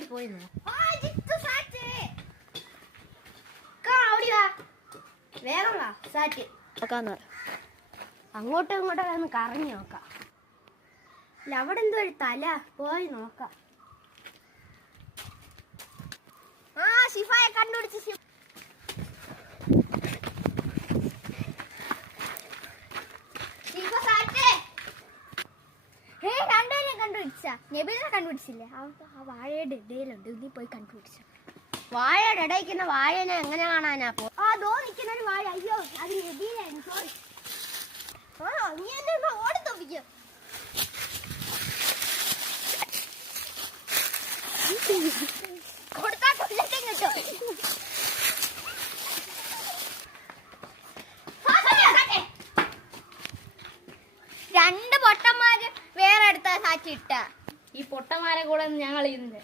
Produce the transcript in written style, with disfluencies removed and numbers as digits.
അങ്ങോട്ട് പോയിരുന്നു. വേറെയുള്ള സാറ്റ് നോക്കാന്ന് അങ്ങോട്ടും ഇങ്ങോട്ടും ഒന്ന് കറങ്ങി നോക്കാം. അല്ല അവിടെ എന്തോ ഒരു തല പോയി നോക്കാം. ആ ഷിഫായെ കണ്ടുപിടിച്ച്. രണ്ടുപേരെയും കണ്ടുപിടിച്ച നബീലിനെ കണ്ടുപിടിച്ചില്ലേ? ആ വാഴയുടെ ഇടയിലുണ്ട്. ഇതിൽ പോയി കണ്ടുപിടിച്ച വാഴയുടെ ഇടയ്ക്കുന്ന വാഴനെ എങ്ങനെ കാണാനാ? ദോ നിൽക്കുന്ന ഒരു വാഴ. അയ്യോ അത് നബീലായിരുന്നു, സോറി. നീ എന്നെ ഓടിത്തോപ്പിക്കും. കൊടുത്താ കൊല്ലട്ടെ കേട്ടോ. രണ്ട് പൊട്ടന്മാര് വേറെ അടുത്ത സാക്ഷി ഇട്ട. ഈ പൊട്ടന്മാരെ കൂടെ ഞങ്ങൾ ഇന്ന്